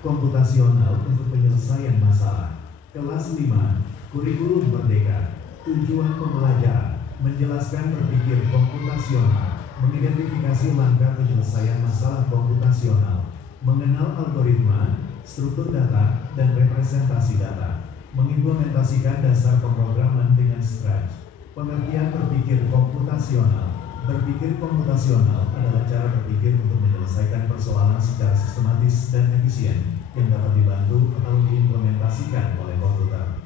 komputasional untuk penyelesaian masalah. Kelas 5, kurikulum merdeka. Tujuan pembelajaran, menjelaskan berpikir komputasional, mengidentifikasi langkah penyelesaian masalah komputasional, mengenal algoritma, struktur data, dan representasi data, mengimplementasikan dasar pemrograman dengan Scratch. Pengertian berpikir komputasional. Berpikir komputasional adalah cara berpikir untuk menyelesaikan persoalan secara sistematis dan efisien yang dapat dibantu atau diimplementasikan oleh komputer.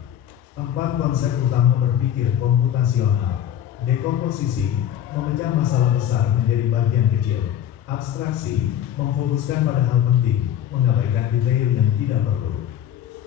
4 konsep utama berpikir komputasional. Dekomposisi, memecah masalah besar menjadi bagian kecil. Abstraksi, memfokuskan pada hal penting, mengabaikan detail yang tidak perlu.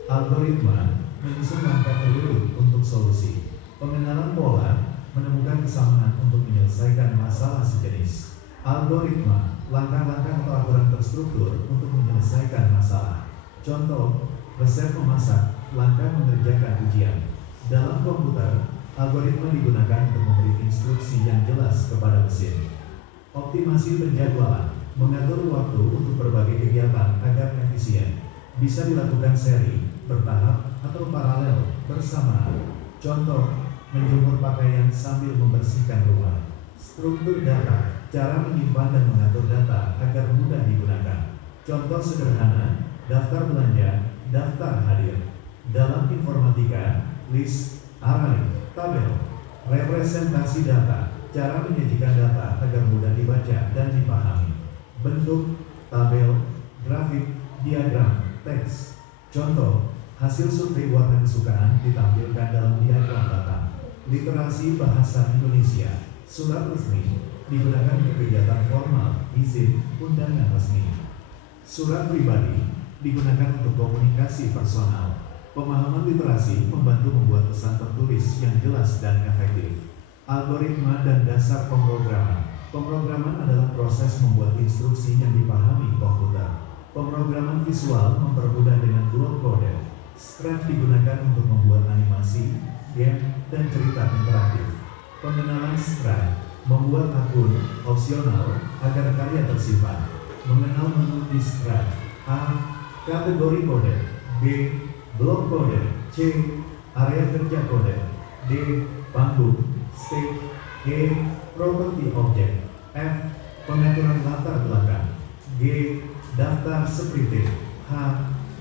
Algoritma, menyusun langkah terurut untuk solusi. Pengenalan pola, menemukan kesamaan untuk menyelesaikan masalah sejenis. Algoritma, langkah-langkah atau aturan terstruktur untuk menyelesaikan masalah. Contoh, resep memasak, langkah mengerjakan ujian. Dalam komputer, algoritma digunakan untuk memberi instruksi yang jelas kepada mesin. Optimasi penjadwalan, mengatur waktu untuk berbagai kegiatan agar efisien. Bisa dilakukan seri, bertahap, atau paralel bersamaan. Contoh, menjemur pakaian sambil membersihkan rumah. Struktur data, cara menyimpan dan mengatur data agar mudah digunakan. Contoh sederhana, daftar belanja, daftar hadir. Dalam informatika, list, array, tabel. Representasi data, cara menyajikan data agar mudah dibaca dan dipahami. Bentuk, tabel, grafik, diagram, teks. Contoh, hasil survei warna kesukaan ditampilkan dalam diagram data. Literasi bahasa Indonesia, surat resmi, digunakan untuk kegiatan formal, izin, undangan resmi. Surat pribadi, digunakan untuk komunikasi personal. Pemahaman literasi membantu membuat pesan tertulis yang jelas dan efektif. Algoritma dan dasar pemrograman. Pemrograman adalah proses membuat instruksi yang dipahami komputer. Pemrograman visual mempermudah dengan blok kode. Scratch digunakan untuk membuat animasi, game, dan cerita interaktif. Pengenalan Scratch, membuat akun opsional agar karya tersimpan. Mengenal menu di Scratch. A. Kategori kode. B. Blok kode. C. Area kerja kode. D. Panggung, state. E. Properti objek. F. Pengaturan latar belakang. G. Daftar spreadsheet. H.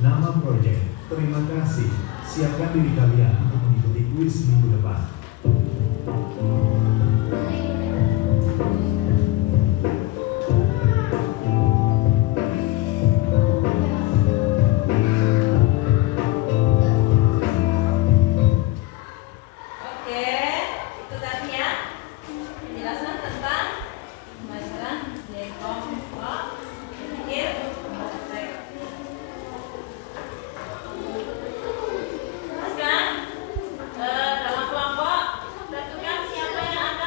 Nama proyek. Terima kasih. Siapkan diri kalian untuk mengikuti kuis minggu depan. Dalam kelompok, tentukan siapa yang akan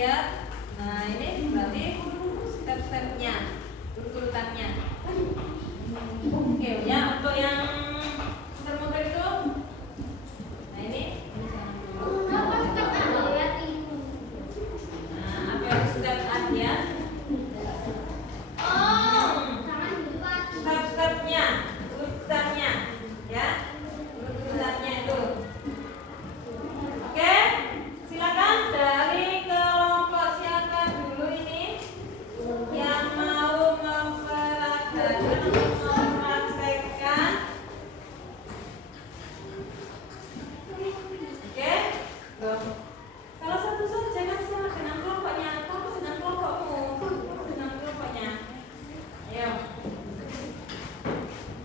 lihat. Nah, ini berarti step-stepnya, urutannya. Oke, ya untuk yang muter-muter itu. Nah, ini Nah, apa yang step aja? Step-stepnya, urutannya, ya, urutannya itu. Oke, silakan dari kelompok siapa dulu ini yang mau mempraktekkan untuk mempraktekkan. Oke, loh. Kalau satu saja kan sama dengan kelompoknya. Kamu dengan kelompokmu, dengan kelompoknya. Ayo.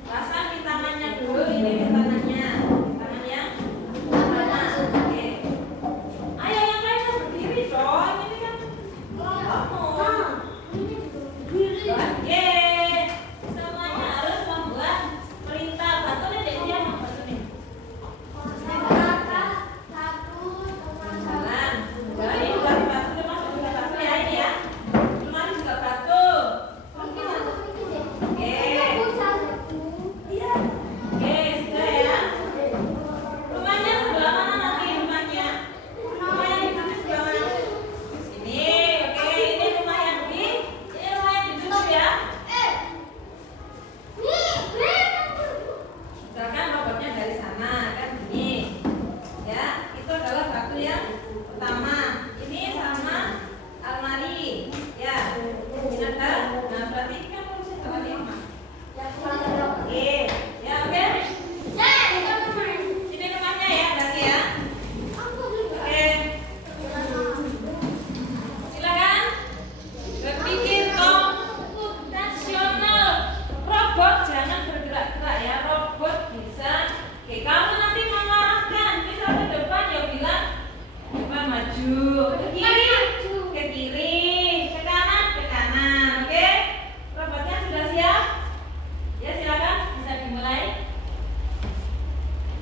Pasang di tangannya dulu, ini di tangannya. Tangannya mana? Oke. Ayo yang lain harus berdiri dong. Ini kan kelompokmu. Oke. Semuanya harus membuat perintah. Bantu nih dek, dia mau bantu nih. Jalan. Jalan ini buat batu termasuk juga batu ya ini ya. Lemari juga batu. Oke. Iya. Oke, sudah ya. Rumahnya sebelah mana nanti rumahnya? Rumahnya di sini sebelah mana? Sini. Oke, ini rumah yang di. Ini rumah yang ditutup ya. Misalkan robotnya dari sana kan gini. Ya, itu adalah batu yang pertama. Ini sama almari. Ya. Ini ada. Nah, berarti ini kan harusnya kalau lima. Oke. Ya, oke. Ini rumahnya ya, berarti ya. Oke. Silakan berpikir komputasional. Robot jangan bergerak-gerak ya. Robot bisa. Oke, kamu nanti mengarahkan. Misal ke depan ya bilang depan maju, ke kiri, ke kiri, ke kanan, ke kanan. Oke. Robotnya sudah siap? Ya, silakan bisa dimulai.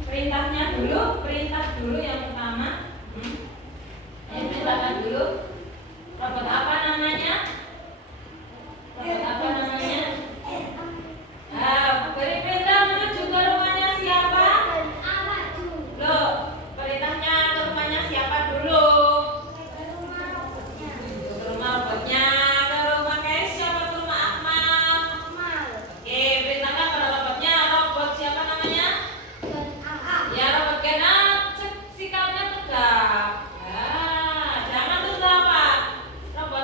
Perintah dulu yang pertama. Ayo perintahkan dulu. Robot apa namanya? Robot apa namanya? Beri perintah menuju ke rumahnya siapa? Loh, perintahnya ke rumahnya siapa dulu? Ke rumah robotnya, ke rumah Kesha, atau ke rumah Akmal? Oke, perintahkan pada robotnya. Robot siapa namanya? Ya, robot Gen A. Sikapnya tegak. Ya, jangan terus apa? Robot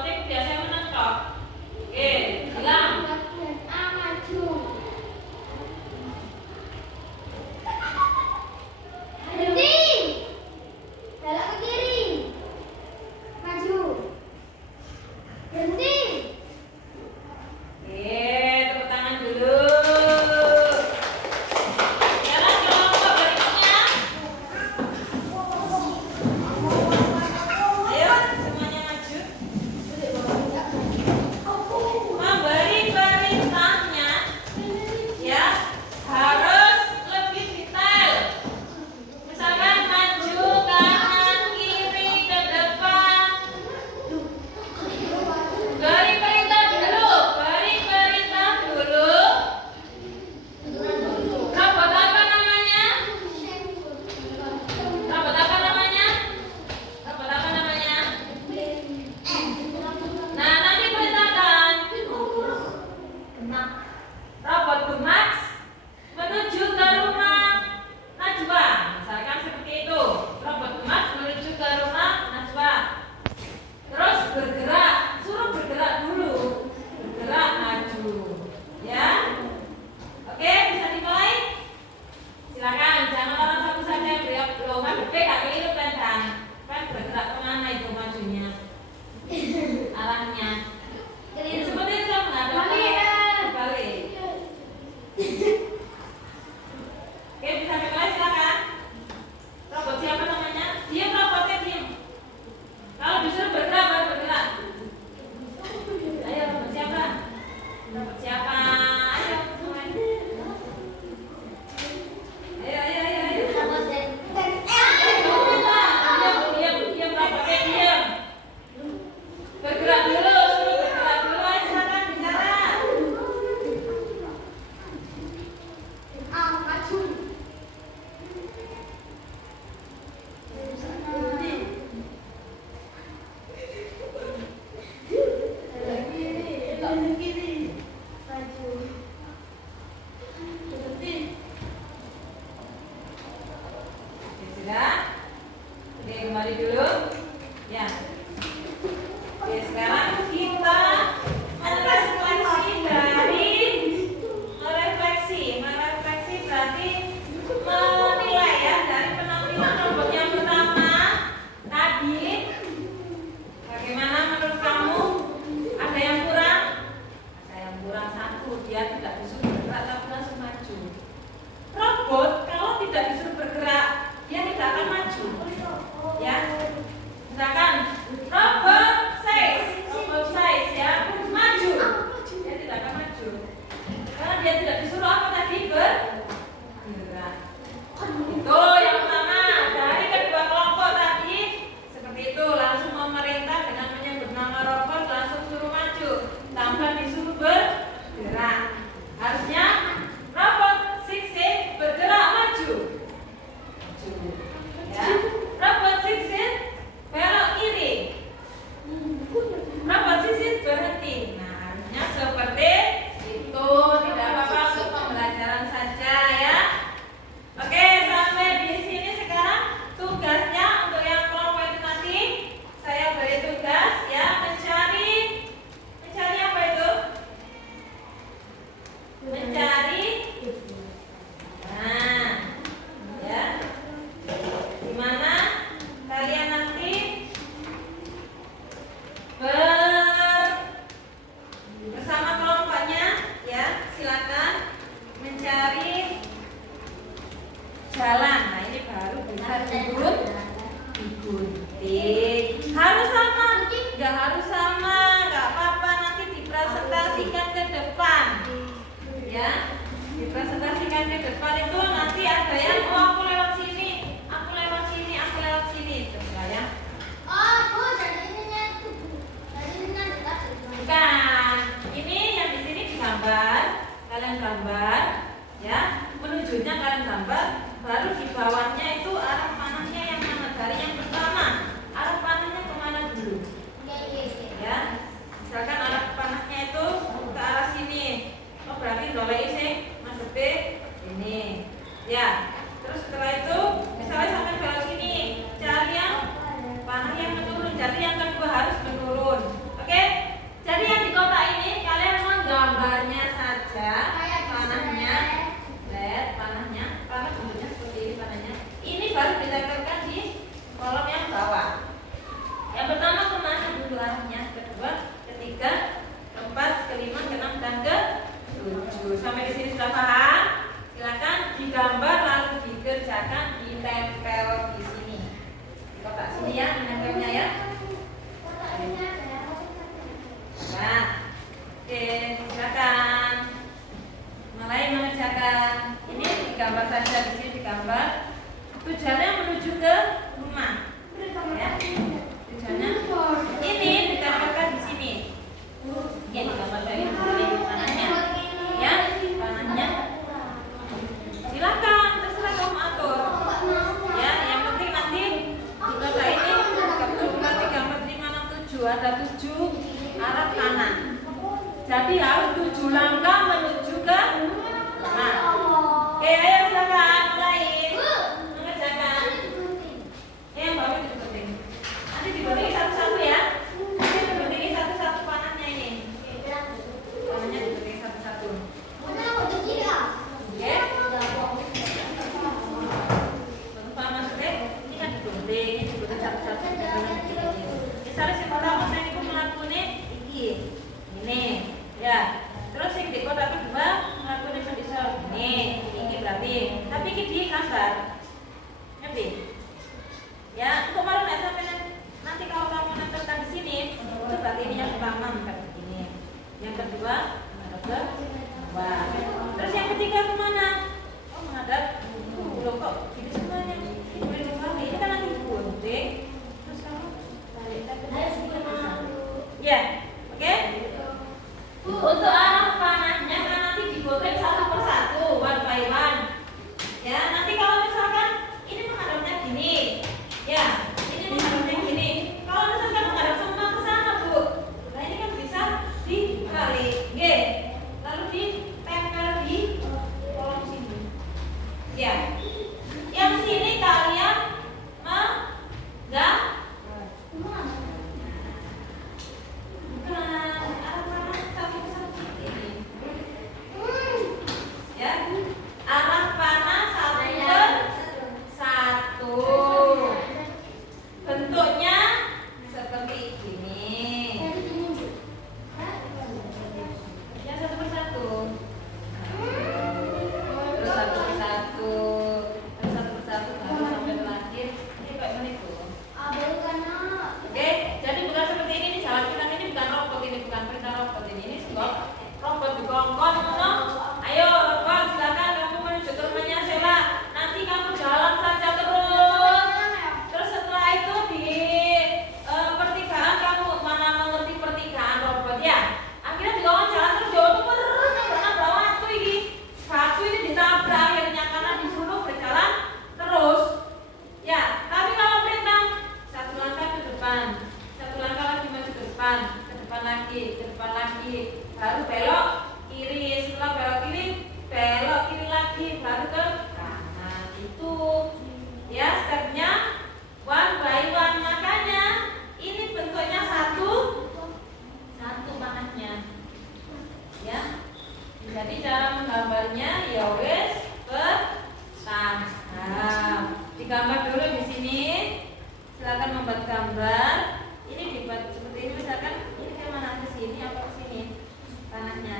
nggak harus sama, nggak apa-apa, nanti dipresentasikan ke depan. Ya, dipresentasikan ke depan itu nanti ada yang aku lewat sini, aku lewat sini, aku lewat sini, coba ya. Bukan, ini yang di sini digambar, kalian gambar, ya, menujunya kalian gambar, baru di bawahnya itu arah panahnya yang mana, dari yang pertama, arah panahnya kemana dulu, ya, misalkan arah panahnya itu ke arah sini, oh berarti dolai sih, masuk ini, ya, terus setelah itu, misalnya sampai belok sini, cari yang panah yang menurun, jadi yang kedua harus menurun, oke? Jadi yang di kotak ini kalian menggambarnya saja panahnya, lihat panahnya, panah bentuknya seperti ini panahnya. Ini baru ditempelkan di kolom yang bawah. Yang pertama kemana dulu arahnya, kedua, ketiga, keempat, kelima, keenam dan ke-7. Sampai di sini sudah paham? Silakan digambar lalu dikerjakan, ditempel di sini. Di kotak sini ya, menempelnya ya. Nah, oke, silakan mulai mengerjakan. Ini digambar saja, di sini digambar. Tujuannya menuju ke rumah. Ya, tujuannya ini ditempelkan di sini. Ini digambar dari panahnya. Ya, panahnya. Silakan, terserah kamu atur. Ya, yang penting nanti di kota ini 1, 2, 3, 4, 5, 6, 7 ada 7 arah kanan. Jadi harus 7 langkah menuju ke rumah. Oke, ayo silakan mulai mengerjakan. Yang bawah digunting. Nanti digunting satu-satu ya. Nanti digunting satu-satu panahnya ini. Panahnya digunting satu-satu. Oke. Lupa maksudnya ini kan digunting, ini digunting satu-satu. Misalnya si pertama saya itu melakukannya ini, ya. Terus yang di kotak kedua melakukan pedesal ini berarti. Tapi ini digambar, ngerti? Ya, untuk malu nggak sampai nanti kalau kamu nempelkan di sini, itu berarti ini yang pertama menghadap ini, yang kedua menghadap ke bawah. Terus yang ketiga kemana? Oh menghadap, loh kok ini semuanya ini boleh dibalik, ini kan nanti digunting. Terus kamu balik ke ya, oke? Untuk arah panahnya kan nanti digunting satu persatu, one by one. Ya, nanti kalau misalkan ini menghadapnya gini, ya, ini menghadapnya gini. Kalau misalkan menghadap semua ke sana, Bu, nah ini kan bisa dibalik, G, lalu ditempel di kolom sini. Ya, yang sini kalian arah panah satu ke satu. Bentuknya seperti ini. Ya satu persatu. Terus satu persatu. Terus satu persatu baru sampai terakhir. Ini kayak begitu. Oke, jadi bukan seperti ini nih jalan kita ini bukan robot ini bukan perintah robot ini sebab robot dikongkon no. Ayo robot silakan kamu menuju ke rumahnya Sela. Nanti kamu jalan saja terus setelah itu di pertigaan kamu mana mengerti pertigaan robot ya. Akhirnya dikongkon jalan terus jauh tuh karena bawa batu ini ditabrak akhirnya karena disuruh berjalan terus. Ya, tapi kalau perintah satu langkah ke depan, satu langkah lagi maju ke depan lagi, baru belok kiri, setelah belok kiri lagi, baru ke kanan. Itu ya stepnya one by one. Makanya ini bentuknya satu panahnya. Ya, jadi cara menggambarnya ya wes bertahap. Digambar dulu di sini. Silakan membuat gambar. Ini dibuat seperti ini misalkan ini ke mana, ke sini apa ke sini tanahnya.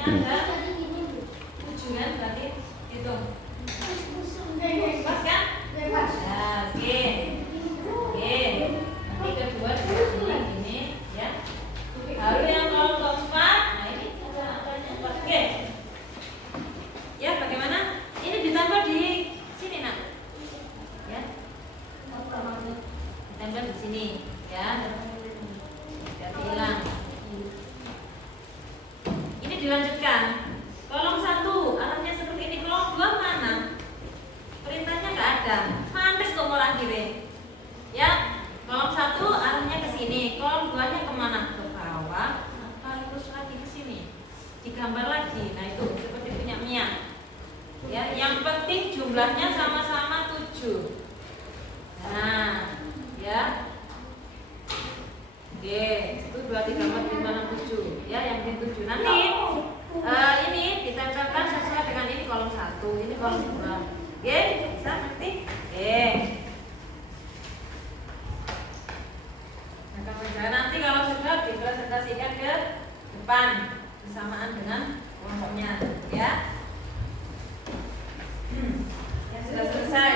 perintahnya ada 7 kan, berarti hitung. Pas kan? Nah, oke. Nanti kedua juga ini ya. Baru yang kolom keempat, nah ini ada angkanya 4. Oke. Ya, bagaimana? Ini ditambah di sini, Nak. Ya. Ditambah di sini, ya. Tidak hilang. Ini dilanjutkan. Kolom 1 arahnya seperti ini. Kolom 2 mana? Perintahnya nggak ada. Mantis kok mau kirim. Ya, kolom 1 arahnya ke sini. Kolom 2-nya kemana? Ke bawah. Terus lagi ke sini. Digambar lagi. Nah itu seperti punya Mia. Ya, yang penting jumlahnya sama-sama 7. Nah, ya. Oke, 1 2 3 4 5 6 7. Ya, yang penting 7. Nanti ini ditempelkan sesuai dengan ini kolom 1, ini kolom 2. Oke, bisa nanti. Oke. Nah, nanti kalau sudah dipresentasikan ke depan bersamaan dengan kelompoknya, ya. Ya sudah selesai.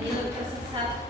Daniel tersesat